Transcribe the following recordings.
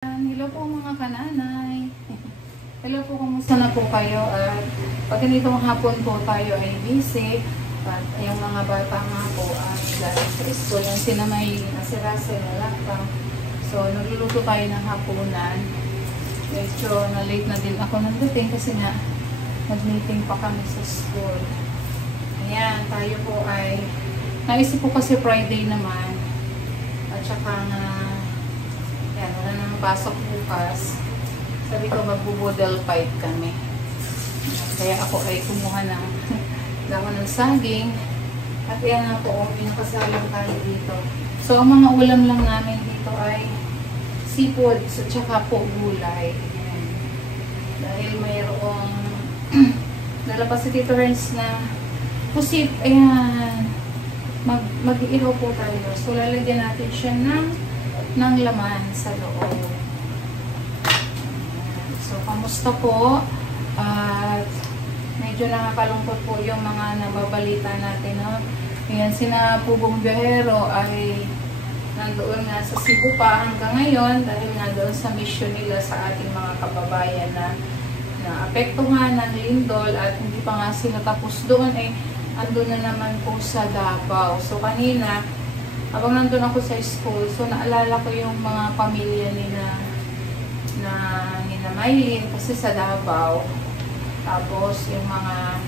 Hello po mga kananay. Hello po, kumusta na po kayo? At pag ganitong hapon po tayo ay busy. At yung mga bata nga po at galing sa school, yung sinamay na si Russell na laptop. So, nagluluto tayo ng hapunan. Medyo na late na din ako nagdating kasi nga mag-meeting pa kami sa school. Ayan, tayo po ay naisip po kasi Friday naman. At saka nga yan, wala nang pasok bukas. Sabi ko magbo-boodle fight kami. Kaya ako ay kumuha ng dahon ng saging. At yan na po, pinakasalang tayo dito. So, ang mga ulam lang namin dito ay seafood at saka po gulay. Ayan. Dahil mayroong dala pa si Tito Renz na pusit. Ayan. Mag-iihaw po tayo. So, lalagyan natin siya ng laman sa loob. So, kamusta po? At medyo nakakalungkot po yung mga nababalita natin. No? Ayan, sina Pugong Biyahero ay nandoon nga sa Cebu pa hanggang ngayon dahil nga doon sa mission nila sa ating mga kababayan na apektuhan ng lindol at hindi pa nga sila tapos doon andun na naman po sa Davao. So, kanina habang nandun ako sa school, so naalala ko yung mga pamilya nina Maylin kasi sa Davao. Tapos yung mga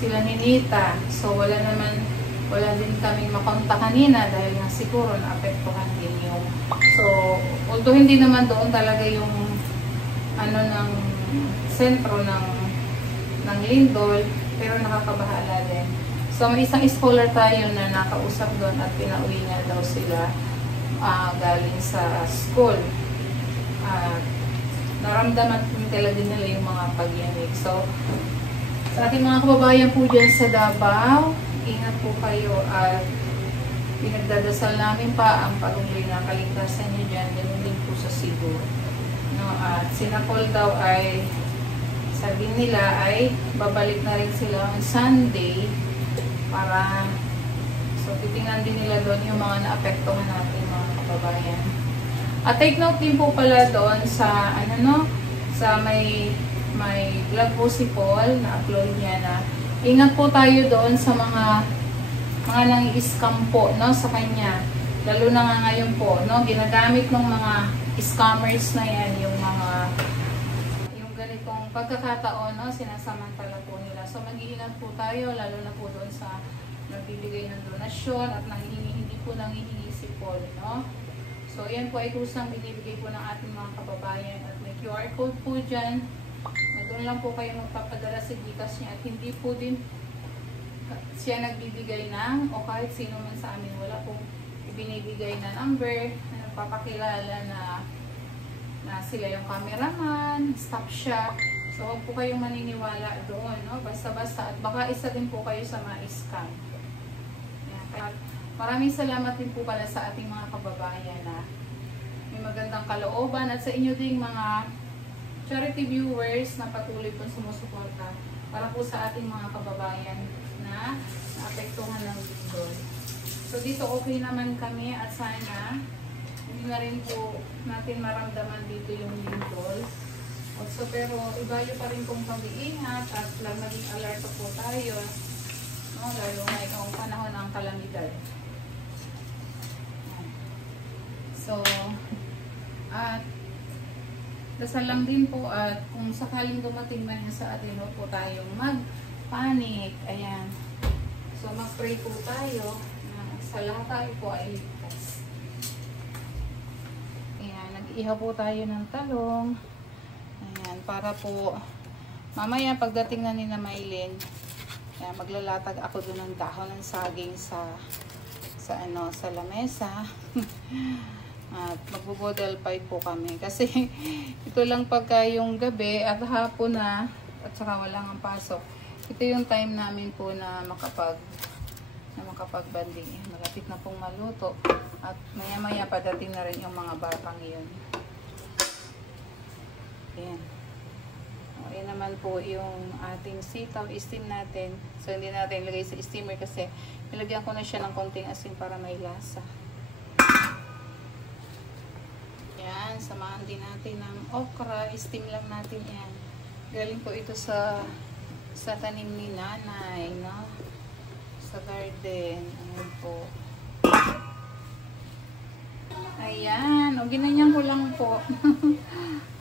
sila ni Nita. So wala din kaming makonta kanina dahil nga siguro naapektuhan din yung. So although hindi naman doon talaga yung ng sentro ng lindol, pero nakakabahala din. So, may isang scholar tayo na nakausap doon at pinauwi niya daw sila galing sa school. Naramdaman talaga nila yung mga pagyanig. So, sa ating mga kababayan po dyan sa Davao, ingat po kayo at pinagdadasal namin pa ang patuloy na kaligtasan niyo dyan. Ganun din po sa Cebu. No? At sinakol daw ay, sabi nila ay babalik na rin sila on Sunday para so titingnan din nila doon yung mga naapektuhan natin mga kababayan. At take note din po pala doon sa sa may vlog po si Paul na upload niya na ingat po tayo doon sa mga nang-i-scam po no sa kanya. Lalo na nga ngayon po no ginagamit ng mga scammers na yan yung ganitong pagkakataon no sinasamantala po nila. So mag-iingat po tayo lalo na po doon sa nagbibigay ng donasyon at hindi po nanghihingi si Paul, no? So yan po ay kusang binibigay po ng ating mga kababayan at may QR code po dyan. Doon lang po kayo magpapadala sa Gcash niya at hindi po din siya nagbibigay ng o kahit sino man sa amin wala pong ibinibigay na number na nagpapakilala na sila yung cameraman, staff siya. So, huwag po kayong maniniwala doon, no? Basta-basta. At baka isa din po kayo sa mga scam. At maraming salamat din po pala sa ating mga kababayan na may magandang kalooban at sa inyo ding mga charity viewers na patuloy po sumusuporta para po sa ating mga kababayan na naapektuhan ng lindol. So, dito okay naman kami at sana hindi na rin po natin maramdaman dito yung lindol. So, pero ibayo pa rin pong pag-iingat at lang maging alert po tayo. No? Lalo na itong panahon ng kalamidad. So, at dasal lang din po at kung sakaling dumating man sa atin, huwag po tayong mag-panic. Ayan. So, mag-pray po tayo na sa lahat tayo po ay ligtas. Nag-ihaw po tayo ng talong. Ayan, para po mamaya pagdating na ni Maylin, maglalatag ako doon ng dahon ng saging sa lamesa. At magbo-boodle fight po kami kasi ito lang pagka yung gabi at hapon na at saka wala ang pasok. Ito yung time namin po na makapagbanding. Malapit na pong maluto. At maya-maya padating na rin yung mga batang yun. Ayan. Ayan naman po yung ating sitaw, steam natin. So hindi natin ilagay sa steamer kasi nilagyan ko na siya ng konting asin para may lasa. Ayan. Ayan, samahan din natin ng okra. Steam lang natin yan. Galing po ito sa tanim ni nanay, no? Sa garden. Ayan po. Ayan. O, ginanyan ko lang po.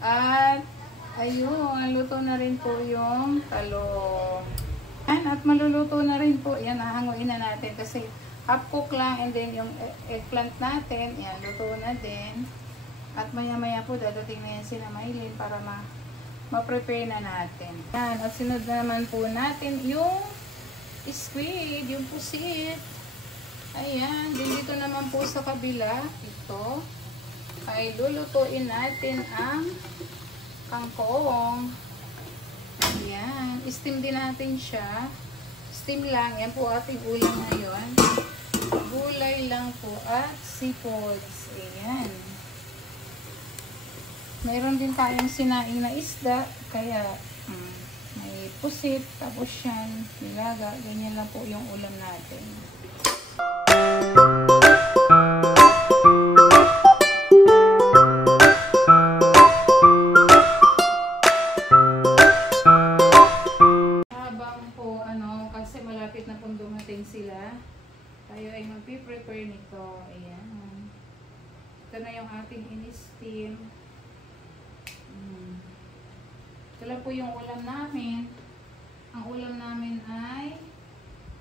At, ayun, luto na rin po yung talong. At maluluto na rin po. Yan, hahanguin na natin kasi half cook lang, and then yung eggplant natin, yan, luto na din. At maya-maya po, dadating na yan si Maylin para ma-prepare na natin. Yan, at sunod na naman po natin yung squid, yung pusit. Ayan, din dito naman po sa kabila, ito, ay lulutuin natin ang kangkong. Ayan, steam din natin siya. Steam lang, yan po ating ulam ngayon. Gulay lang po at seafoods. Ayan. Mayroon din tayong sinaing na isda. Kaya may pusit. Tapos yan, nilaga. Ganyan lang po yung ulam natin. Habang po, kasi malapit na pong dumating sila, tayo ay magpiprepare nito. Ayan. Ito na yung ating in-steam. Ito lang po yung ulam namin. Ang ulam namin ay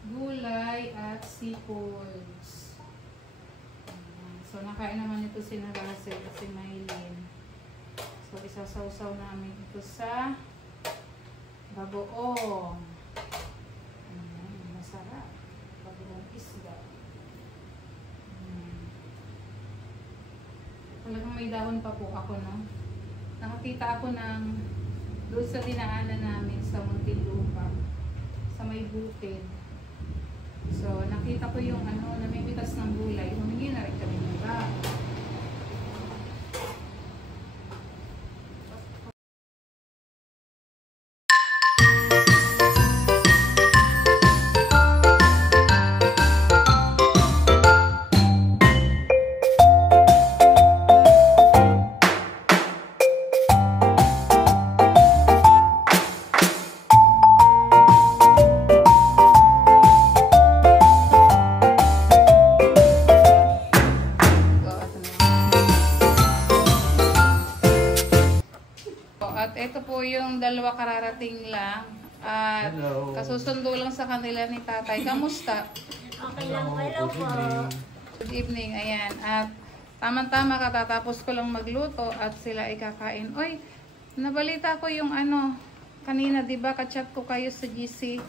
gulay at seafoods. So, nakain naman ito si Russell at si Maylin. So, isasawsaw namin ito sa bagoong. Masarap. Bagoong isda. Talagang may dahon pa po ako, no? Nakakita ako ng doon sa dinaanan namin sa Muntinlupa, sa may bukid. So, nakita ko yung namimitas ng gulay. Humingi na rin kami ng ba. Ito po yung dalawa kararating lang. At kasusundo lang sa kanila ni tatay. Kamusta? Okay lang, hello po. Good evening, ayan. At tama-tama katatapos ko lang magluto at sila ay kakain. Oy, nabalita ko yung kanina, di ba, kachat ko kayo sa GC.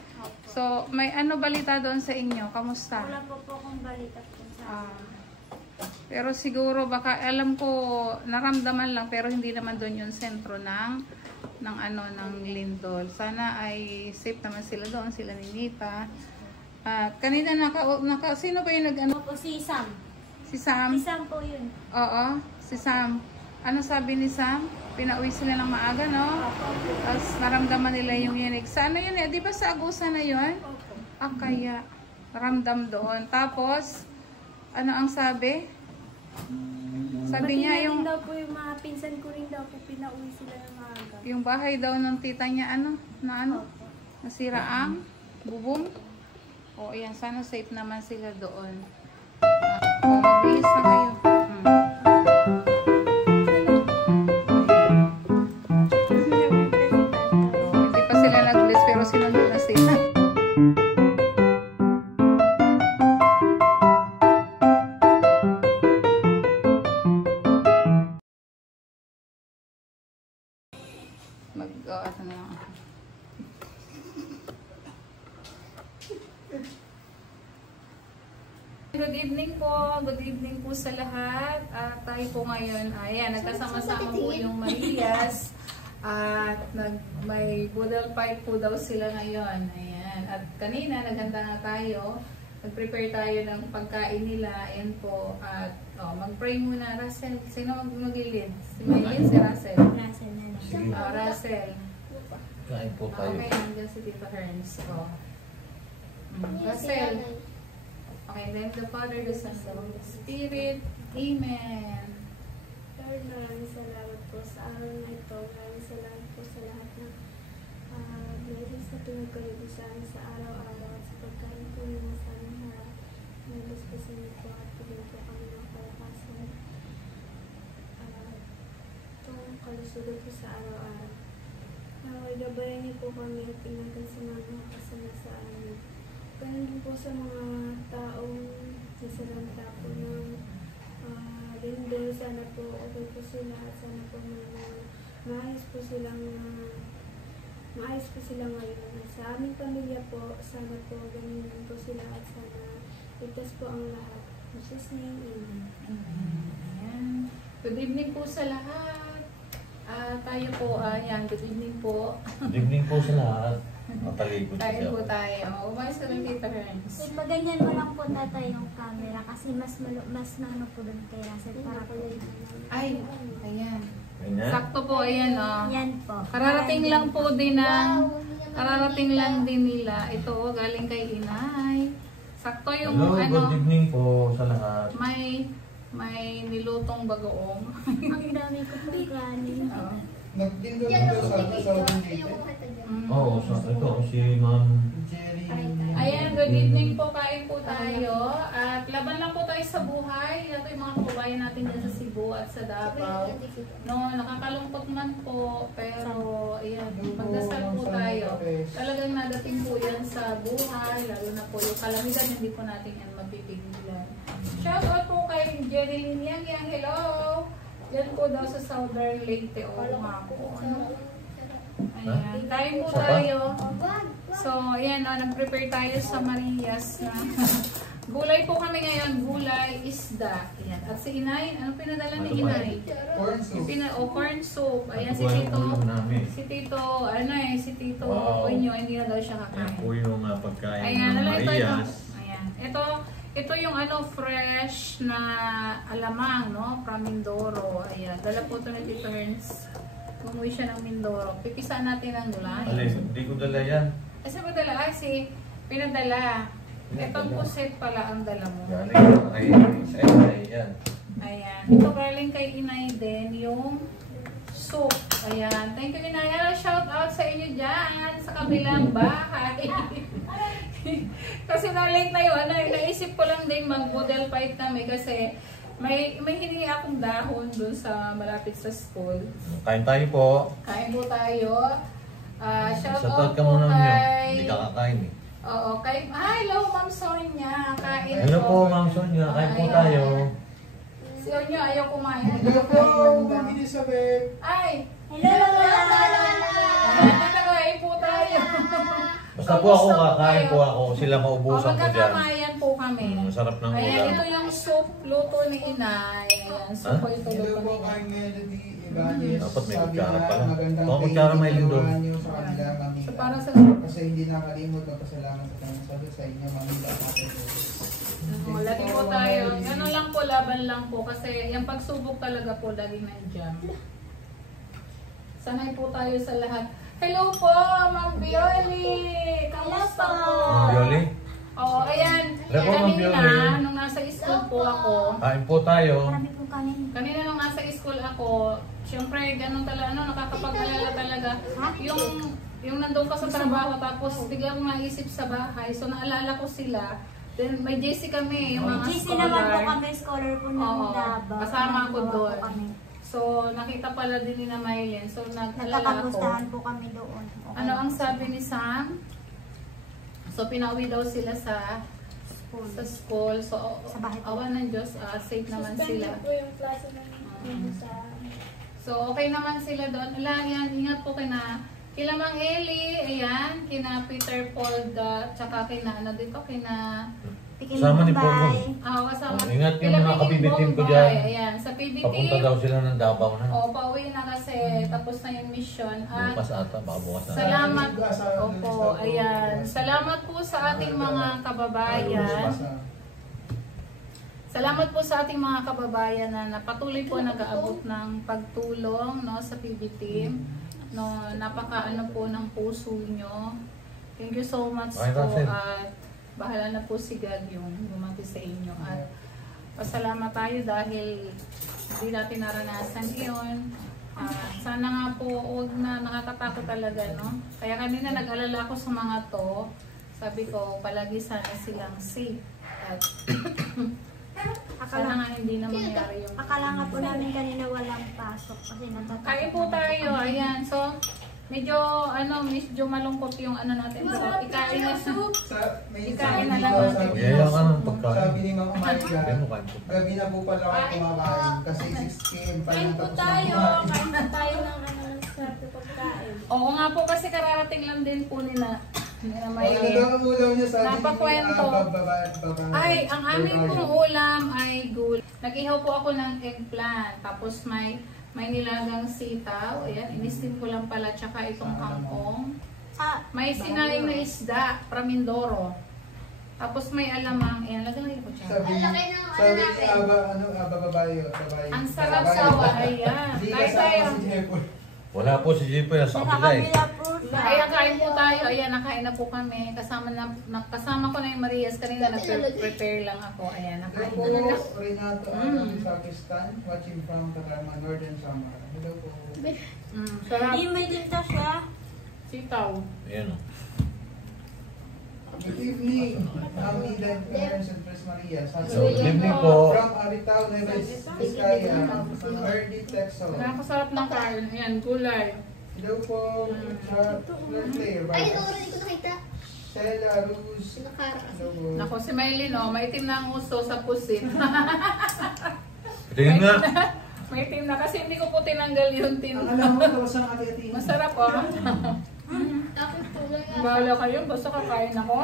So, may balita doon sa inyo? Kamusta? Wala po akong balita po sa pero siguro baka alam ko naramdaman lang pero hindi naman doon yung sentro ng lindol. Sana ay safe naman sila doon, sila ni Nita. Kanina sino ba yung po? Si Sam. Si Sam? Si Sam po yun. Oo, si Sam. Ano sabi ni Sam? Pinauwi sila ng maaga, no? Tapos naramdaman nila yung unique. Sa yun eh? Di ba sa Agusa na yun? Kaya ramdam doon. Tapos, ano ang sabi? Sabi niya yung daw po yung mga pinsan ko rin daw po pinauwi sila ng maaga. Yung bahay daw ng tita niya nasira ang bubong. O ayan, sana safe naman sila doon. Mabilis na kayo. Hindi pa sila nag-bless pero sinunod na sila. Good evening po sa lahat. Tayo po ngayon, ayan, nagkasama-sama po yung Marias. At may boodle fight po daw sila ngayon. Ayan. At kanina, naghanda na tayo. Nag-prepare tayo ng pagkain nila. Ayan po. At mag-pray muna. Russell, sino mag-lead? Si Maylin, si Russell? Russell na lang. Russell. Kain po tayo. Okay, nandiyan si Tita Herns. Russell. Okay, then the Father, the Son, the Holy Spirit. Amen. Lord, maraming salamat po sa araw na ito. Maraming salamat po sa lahat ng blessings na pinagkalito sa amin sa araw-araw at sa pagkain po nila sa aming harap. Nalaspasan niyo po at bigyan po kami ng kalakasan. Itong kalusugan po sa araw-araw. Naway gabayan niyo po kami at ingatan sa mga kasama sa amin. Ganun din po sa mga taong sasalanta po ng lindol. Sana po okay po sila at sana po maayos po sila ngayon. Sa aming pamilya po, sana po ganun din po sila at sana ligtas po ang lahat. In Jesus' name, Amen. Ayan. Good evening po sa lahat. Tayo po, good evening po. Good evening po sa lahat. Matalikod Tayo siya. po tayo. Umayos ka ng Tita Herns. Maganyan mo lang po tatay yung camera kasi mas naano po doon kay Russell para po Ay, ayan. Ganyan. Sakto po, ayan yan po. Kararating lang po din kararating lang din nila. Ito, galing kay Inay. Sakto yung Hello, good evening po sa lahat. may nilutong bagoong. Ang dami ko po galing. Nagtindo dito sa dito. Oo, ito si Ma'am Jerry. Ayan, good evening po. Kain po tayo. At laban lang po tayo sa buhay. Ito yung mga kababayan natin dyan sa Cebu at sa Davao. No, nakakalungkot man po. Pero, ayan, magdasal po tayo. Talagang nadating po yan sa buhay. Lalo na po yung kalamidad, hindi po natin yan mapipigilan. Shout out po kay Jerry Yang. Hello! Yan po daw sa Southern Leyte. O, nga po. Ano? Ayan, kain po tayo. So, ayan, nag-prepare tayo sa Marias na gulay po kami ngayon. Gulay, isda. Ayan. At si Inay, ano pinadala ni Inay? Corn soup. Corn soup. Ayan, si Tito, si Tito, Wow. Oinyo, hindi na daw siya Yan po kakain. yung pagkain Ayan, ng Marias. Marias. Ayan. Ito yung fresh na alamang, no? From Mindoro. Ayan, dala po ito ni Tito Herns. Umuwi siya ng Mindoro. Pipisaan natin ang gulay. Hindi ko dala yan. Kasi mo dala, pinadala. Itong puset pala ang dala mo. Galing kay Inay yan. Ayan. Ito galing kay Inay din, yung soup. Ayan. Thank you, Inay. Shout out sa inyo dyan, sa kabilang bahay. Kasi na-late na yun. Naisip ko lang din mag-budel fight kami kasi may hiningi akong dahon dun sa malapit sa school. Kain tayo po. Kain po tayo. Shout Sa out ka po muna niyo. kay... Hindi ka kakain eh. Oo, hello Ma'am Sonia. Kain Hello po po. Ma'am Sonia. Kain po Ayan. tayo. Si Onyo ayaw kumain. Hello po, Ma'am Elizabeth. Ay! Hello! Ayan, tita, kain po tayo. Basta po ako kakain po ako. Sila maubusan ko dyan. Magkakamayan po kami. Masarap ng Ayan, ulam. ito yung soup luto ni Inay. Ayan, soup po ito Hello luto po, ni Inay. kay Melody Ibanez. Dapat may Sabi kutsara niya, pala. magandang Oo, kutsara may thank you lindol. ginawa niyo sa kanila, Mami. So, para sa Kasi hindi nakalimot magpasalamat sa kanyang sabi sa inyo, Mami. lagi po tayo. Ano lang po, laban lang po. Kasi yung pagsubok talaga po laging nandiyan. Sanay po tayo sa lahat. Hello po, Ma'am Bioli! Kamusta po? Ma'am Bioli? Oo, ayan. Hello po, Ma'am Kanina, Bioli. nung nasa school po ako, Kain po tayo. Marami pong kanin. kanina nung nasa school ako, syempre, ganun talaga, nakakapag-alala talaga. Yung nandun ka sa trabaho, tapos biglang maisip sa bahay, so naalala ko sila. Then may JC kami, yung mga GC scholar. naman po kami, scholar po ng Oo, Davao. kasama ko Nagagawa po doon. kami. So, nakita pala din ni na Maylin. So, nag-alala ko. Nagkakagustahan po kami doon. Okay. Ano ang sabi ni Sam? So, pinauwi daw sila sa school. So, Sa bahay po. awa ng Diyos, safe naman sila. Suspended po yung klase ng sa So, okay naman sila doon. Yan, ingat po kila Mang Eli, ayan, kina Peter Paul, tsaka kina, Pikin Sama ni Bombay. kasama. Ingat yung Kila mga Piking kabibitin ko Bombay, dyan. ayan, sa PBT. Papunta daw sila ng Davao na. Pauwi na kasi, tapos na yung mission. At Bukas ata, baka bukas na. salamat, ayan. Salamat po sa ating mga kababayan. Salamat po sa ating mga kababayan na patuloy po nag-aabot ng pagtulong, no, sa PB team. No, napakaano po ng puso nyo. Thank you so much Okay, po. Russell. At bahala na po si God yung bumati sa inyo. At Pasalamat tayo dahil hindi natin naranasan iyon. Sana nga po, huwag na nakakatakot talaga, no? Kaya kanina nag-alala ako sa mga to. Sabi ko, palagi sana silang safe. At sana nga hindi na mangyari yung... Akala nga po namin kanina walang pasok kasi natatakot. Kain po tayo, ayan. So, medyo malungkot yung natin. So, ikain na ikain na lang natin. Kaya ka ng pagkain. Sabi ni Ma'am Amarga, Sabi mo kain po. gabi na po pala ako kumakain kasi 6 p.m. pa lang tapos na Kain kumain. po tayo ng sarap na pagkain. Oo nga po kasi kararating lang din po nila. Ay, ang ulam niya sabi Napakwento. babae. Ay, ang aming pong ulam ay gulay. Nag-ihaw po ako ng eggplant. Tapos may nilagang sitaw. Ayan, inistin ko lang pala. Tsaka itong kangkong. May sinaing na isda, from Mindoro. Tapos may alamang. Ayan, lagyan ko siya. Sabi babae. Ang sarap-sawa. Ayan. Hindi Kain kasama tayo. si Jeffoy. Wala po si Jipoy, nasa kabila eh. Ayan, kain po tayo. Ayan, nakain na po kami. Kasama ko na yung Marias. Kanina nag-prepare lang ako. Ayan, nakain Hello na. po, Renato from Pakistan, watching from Katarma, Northern Samar. Hello po. Sarap. Hindi, may tinta siya. Sitaw. Ayan o. Good evening, Ami Live Parents and Tres Maria. So, good evening po. From Aritao, Nueva Vizcaya, Early Texas. Nakakasarap ng kain. Ayan, gulay. Hello po, Claire. Ay, ito hindi ko nakita. Stella, Ruz. Hello po. Nako, si Maylin, oh, maitim na ang uso sa pusit. Tingin nga. Maitim na kasi hindi ko po tinanggal yung tin. Ang alam mo, tapos ang ati-ati. Masarap, oh. Tapos tulay nga. Bahala kayo, basta kakain ako.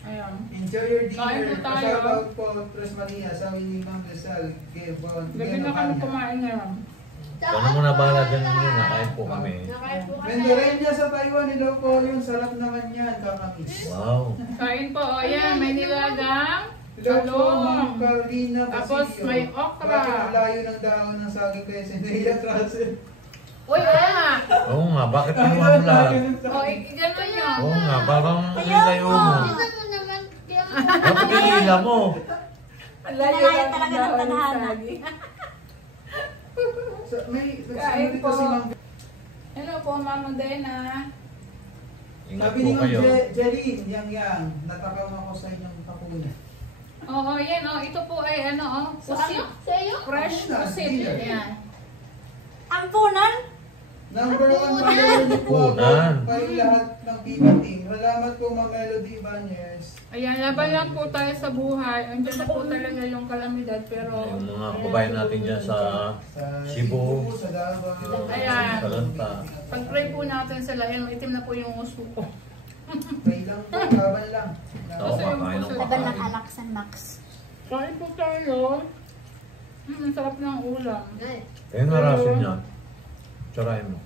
Ayan. Enjoy your Kain dinner. po tayo. Shout out po, Tres Maria. Sabi ni Ma'am Rizal, Gabon. Gabi na kami kumain ngayon. Kung ano muna bahala dyan ninyo, nakain po kami. Nakain po kami. Mendoreña sa Taiwan, hello po. Yung sarap naman yan, kakamis. Wow. Kain po, oh, ayan, may nilagang. Hello po, Ma'am Talong. Carolina Tapos Basilio. may okra. Bakit ang layo ng dahon ng saging kaya si Nea Tracel? Uy, nga. Oo nga, bakit mo mamula? O, gano'n nyo. Oo nga, parang nilayo mo. Tignan mo naman. Dapat pinila mo. Ang layo Nalayo lang talaga ng daw ng panahana. saging. May Kain nagsasabi po. ko si Ma'am. Hello po, Mama Dena. Ingat Sabi po ni Ma'am kayo. Jeline, yang, natakam ako sa inyong kapuna. Oo, yan, oh. Ito po ay, pusit. Sa iyo? Fresh pusit. Ayan. Ampunan? Number 1 Melody po Punan. ako kay lahat ng Viva Team. Salamat po Ma'am Melody Ibanez. Ayan, laban lang po tayo sa buhay. Andiyan na po talaga yung kalamidad, pero... Yung mga kabayan natin dyan sa Sa Cebu. sa Davao. Ayan. sa Salanta. Pag-pray po natin sila, yan, maitim na po yung uso ko. Pray lang po, laban lang. Oo, makain ng Laban ng pakain. alak sa Max. Kain po tayo. Ang sarap ng ulam. Ayun nga rasin niya. Tsarahin mo.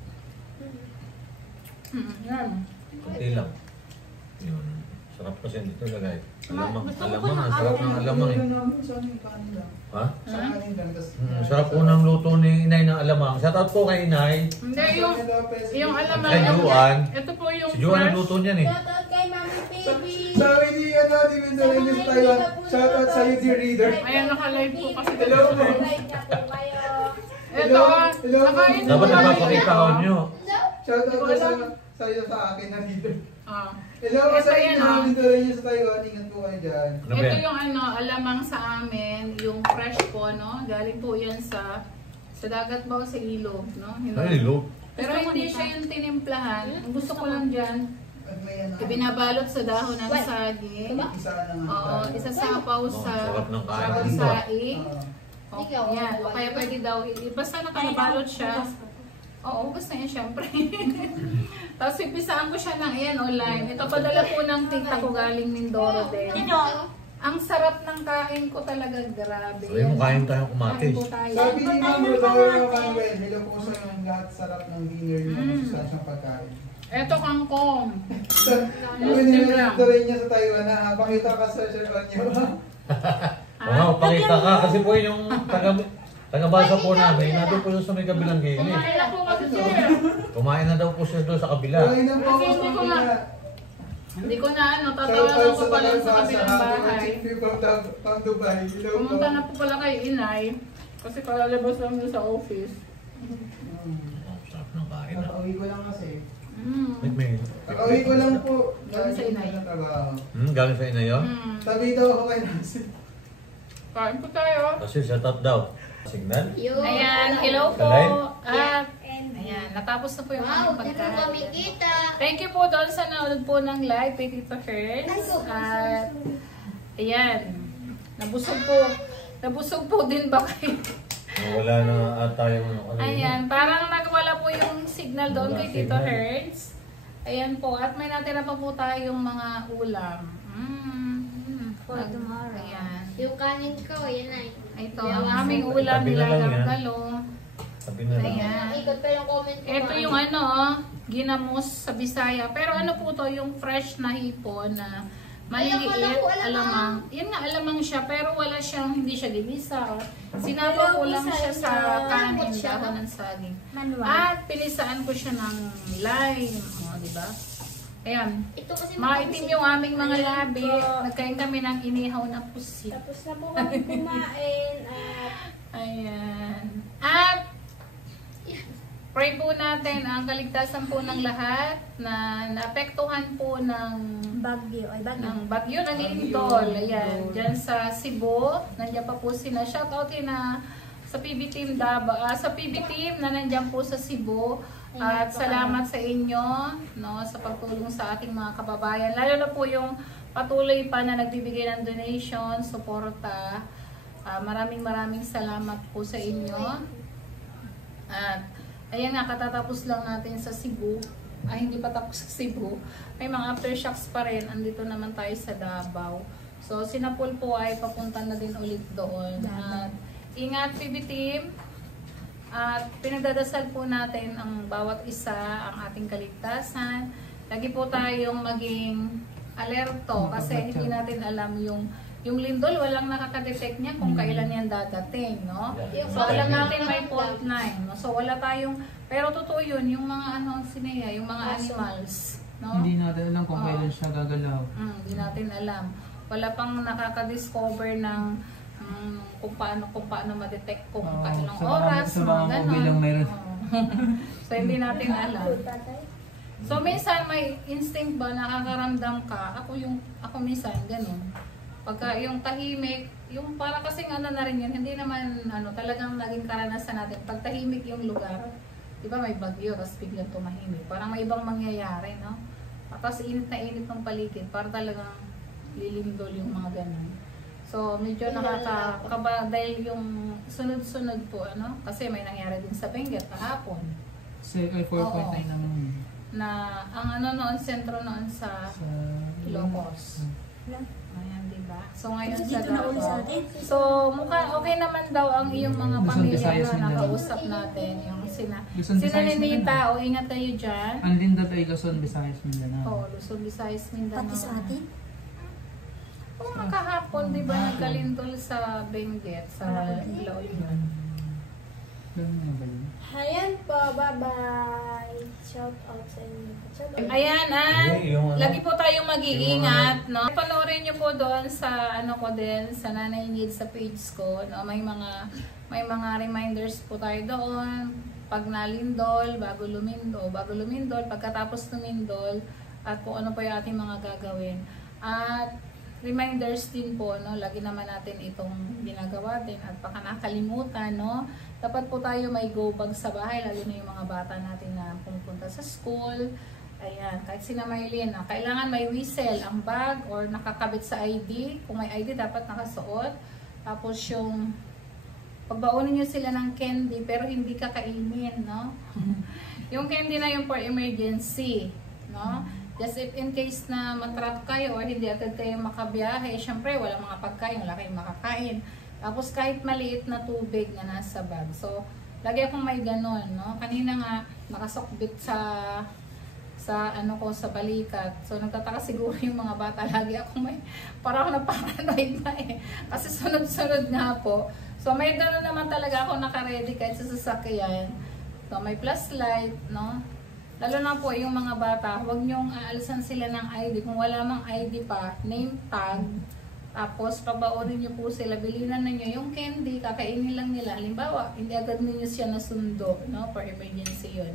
Yan. Kunti lang. Yun. Sarap kasi dito lagay. Alamang. Gusto ko po Alamang. ng Ang sarap ng alamang eh. Sa amin, kanin lang. Ha? Sa kanin lang. tas- Sarap po ng luto ni Inay ng alamang. Shoutout po kay Inay. Hindi, yung alam At kay Juan. Ito po yung Si Juan ang fresh. luto niyan eh. Shoutout kay Mami Baby. Sabi ni Mendoreña sa Taiwan, shoutout sa you dear reader. Ayan, naka-live po kasi. Hello po. Like na po kayo. Ito, Hello. nakain po Dapat kami nagpapakita nito. ko nyo. Shoutout po sa akin na reader. Ah. Hello po Ito sa yan, inyo, ah. Mendoreña sa Taiwan. Ingat po kayo dyan. Ano ba Ito yan? yung alamang sa amin, yung fresh po, no? Galing po yan sa dagat ba o sa ilog, no? Ay, look. Pero hindi siya yung tinimplahan. Ang gusto ko lang dyan, At may ano, ibinabalot sa dahon ng saging. isa na nga. Oo, isasapaw sa sarap ng kain sa dito. saing. O, yan. O kaya pwede daw, basta nakabalot siya. Oo, gusto niya syempre. Tapos pipisaan ko siya ng ayan, online. Ito padala po ng tita ko galing Mindoro din. Ang sarap ng kain ko talaga, grabe. Sabi mo, kain tayong Kain kumatis. po tayo. Sabi ni Ma'am Rodora Manuel, hello po sa inyo lahat, sarap ng dinner niyo, sustansyang pagkain. Eto kangkong. Sabi ni Mendoreña sa Taiwan, pakita ka sa share niyo. Oo, pakita ka. Kasi po yung taga-basa po namin, nandun po sa may kabilang gilid. Kumain na po kasi siya. Kumain na daw po siya doon sa kabila. Kumain na po Kasi ako sa hindi ko nga- kabila. Hindi ko na ano, Shout tatawanan out ko pa lang sa Tagabasa, kabilang bahay. Chief from Dubai. Hello po. Pumunta na po pala kay Inay. Kasi kalalabas lang doon sa office. Ang sarap ng kain na. Kakauwi ko lang kasi. May. Kakauwi ko lang po. Galing sa inay. Trabaho. Galing sa inay yun? Sabi daw ako kay Nancy. Kain po tayo. Kasi shut up daw. Signal? Yun. Ayan, hello po. Kalay? At, ayan, natapos na po yung Wow, aming di po kami pagkain. kita. Thank you po doon sa nanood po ng live kay Tito Hertz. At, ayan, nabusog po din ba kayo? Wala na ata yung ano. Ayan, parang nagwala po yung signal doon kay Tito Hertz. Ayan po, at may natira pa po tayong mga ulam. For tomorrow. Ayan. Yung kanin ko, yan ay. Ito, ang aming ulam, Tabi na lang nilagang yan. talong. Sabi na lang. Ayan. Ikot pa yung comment ko. Ito yung ano, ginamos sa Bisaya. Pero ano po to, yung fresh na hipon na maliliit, Ay, akala ko alamang. alamang. Yan nga, alamang siya, pero wala siyang, hindi siya dinisa. Sinapa ko lang siya sa kanin, dahon ng saging. Manual. At pinisaan ko siya ng lime. O, di ba? Ayan. Ito kasi Maitim yung aming mga labi. Nagkain kami ng inihaw na pusit. Tapos na po kami kumain at Ayan. At pray po natin ang kaligtasan po ng lahat na naapektuhan po ng Bagyo. Ay, bagyo. bagyo ng lindol. Ayan, dyan sa Cebu. Nandiyan pa po sila. Shoutout na sa PB Team sa PB Team na nandiyan po sa Cebu. At salamat sa inyo, no, sa pagtulong sa ating mga kababayan. Lalo na po yung patuloy pa na nagbibigay ng donation, suporta. Maraming salamat po sa inyo. At ayan nga, katatapos lang natin sa Cebu. Hindi pa tapos sa Cebu. May mga aftershocks pa rin. Andito naman tayo sa Davao. So, sinapol po ay papunta na din ulit doon. At ingat, PB Team. At pinagdadasal po natin ang bawat isa, ang ating kaligtasan. Lagi po tayong maging alerto kasi hindi natin alam yung lindol, walang nakaka-detect niya kung kailan yan dadating, no? So alam natin may fault line, no? So wala tayong, pero totoo yun, yung mga yung mga animals, no? Hindi natin alam kung Oo. kailan siya gagalaw. Hindi natin alam. Wala pang nakaka-discover ng kung paano ma-detect kung Oo, kailang sa mga- oras, sa mga mga mobile ganon. lang mayroon. Oo. So hindi natin alam. So minsan may instinct ba nakakaramdam ka? Ako minsan ganun. Pagka yung tahimik, yung para kasing ano na rin yun, hindi naman talagang naging karanasan natin. Pag tahimik yung lugar, di ba may bagyo, tapos biglang tumahimik. Parang may ibang mangyayari, no? Tapos init na init ng paligid, para talagang lilindol yung mga ganun. So medyo nakakakaba dahil yung sunod-sunod po, kasi may nangyari din sa Benguet kahapon. Kasi ay 4.9 naman. Na ang noon, sentro noon sa Sa Ilocos. Ayan, diba? So ngayon Kasi sa dito na ulit sa Davao. atin. So mukha okay naman daw ang iyong mga Luzon, pamilya Visayas, na Mindanao. nakausap natin. Yung Luzon, Visayas, Ninita, o ingat kayo dyan. Ang linda tayo Luzon, Visayas, Mindanao. Oo, Luzon, Visayas, Mindanao. Pati sa atin. Oo, kahapon, di ba, nagkalintol sa Benguet, sa La Union. Ganun nga ba yun? ayan po, bye-bye. Shout out sa inyo. Shout out. Ayan, at Yung lagi po tayong mag-iingat, no? Panoorin niyo po doon sa ko din, sa Nanay Need sa page ko, no? May mga reminders po tayo doon. Pag nalindol, bago lumindol, pagkatapos lumindol, at kung ano pa yung ating mga gagawin. At reminders din po, no? Lagi naman natin itong ginagawa din at baka nakalimutan, no? Dapat po tayo may go bag sa bahay, lalo na yung mga bata natin na pumupunta sa school. Ayan, kahit sina Maylin, kailangan may whistle ang bag or nakakabit sa ID. Kung may ID, dapat nakasuot. Tapos yung pagbaunin nyo sila ng candy, pero hindi kakainin, no? Yung candy na yung for emergency, no? Just if in case na matrap kayo or hindi agad kayo makabiyahe, syempre walang mga pagkain, wala kayong makakain. Tapos kahit maliit na tubig na nasa bag. So, lagi akong may ganon, no? Kanina nga, nakasokbit sa balikat. So, nagtataka siguro yung mga bata. Lagi akong may, parang naparanoid na eh. Kasi sunod-sunod nga po. So, may ganon naman talaga ako nakaredy kahit sa sasakyan. So, may flashlight, no? Lalo na po yung mga bata, huwag nyong aalisan sila ng ID. Kung wala mang ID pa, name tag. Tapos, pabaunin nyo po sila, bilinan ninyo yung candy, kakainin lang nila. Halimbawa, hindi agad ninyo siya nasundo, no? For emergency yun.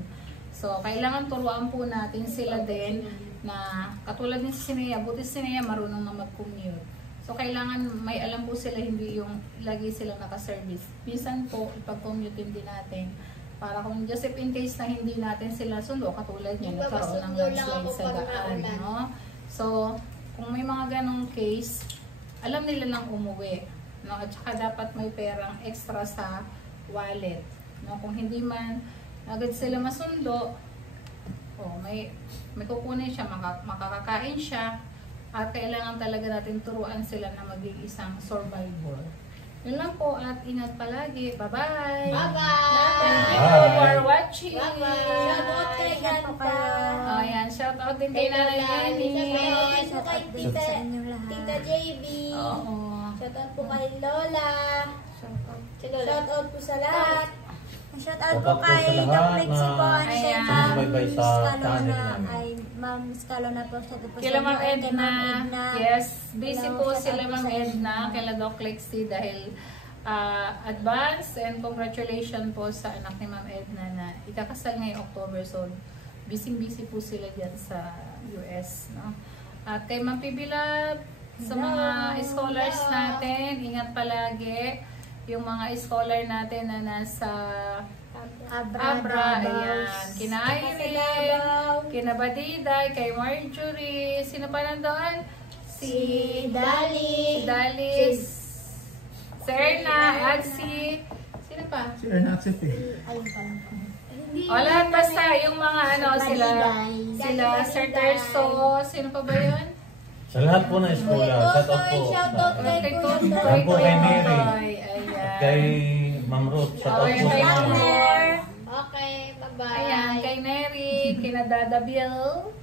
So, kailangan turuan po natin sila din na, katulad ni Sinea, buti Sinea marunong na mag-commute. So, kailangan may alam po sila, hindi yung lagi silang naka-service. Minsan po, ipag-commute din natin. Para kung just in case na hindi natin sila sundo, katulad niya, nagkaroon ng landslide sa daan, no? So, kung may mga ganong case, alam nila lang umuwi, no? At saka dapat may perang extra sa wallet, no? Kung hindi man agad sila masundo, may kukunin siya, makakakain siya, at kailangan talaga natin turuan sila na maging isang survivor. Yun lang po, at ingat palagi. Bye-bye! Bye-bye! Thank you for watching! Bye-bye! Shoutout kay Ganta. Ayan, shoutout din kay Nanay Annie. Shoutout kay Tita JB. Oo. Shoutout po kay Lola. Shoutout po sa lahat. Shoutout po Shoutout po kay sa Doc lahat Lexicon, na kay Ayan. Ma'am sumaybay sa channel Scalona, namin. ay Ma'am Scalona po, shoutout po Kila sa Ma'am inyo, kay Edna. Ma'am Edna. Yes, busy Hello, po shoutout sila po Ma'am sa inyo. Edna, kila Doc Lexi dahil advance and congratulations po sa anak ni Ma'am Edna na ikakasal ngayong October. So, busy po sila dyan sa US. No? At kay Ma'am Pibilab, sa mga scholars natin, ingat palagi. Yung mga scholar natin na nasa Abra, ayan. Kina Irene, kina Badiday, kay Marjorie, sino pa nandoon? Si Dali. Dalis, Serna, Adsi, sino pa? Si Ernaxet eh. O lahat basta, yung mga sila Sir Terso, sino pa ba yun? Sa lahat po ng eskwela, shoutout po. Kay Kuya Ayan po kay Mary. Ayan. At kay Ma'am Ruth, shoutout po Kay sa Ma'am inyo. Ruth. Okay, bye-bye. Ayan, kay Mary, kina Dada Bill.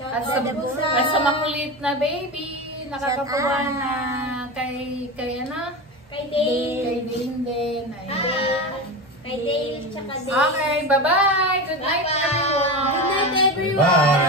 At sa, Shoutout po at sa makulit na baby, nakakapuwa Shout out. na kay ano? Kay Dale. Kay Dane din. Ayan. Kay Dale, tsaka Dale. Okay, bye-bye. Good night, Bye-bye. everyone. Good night, everyone. Bye.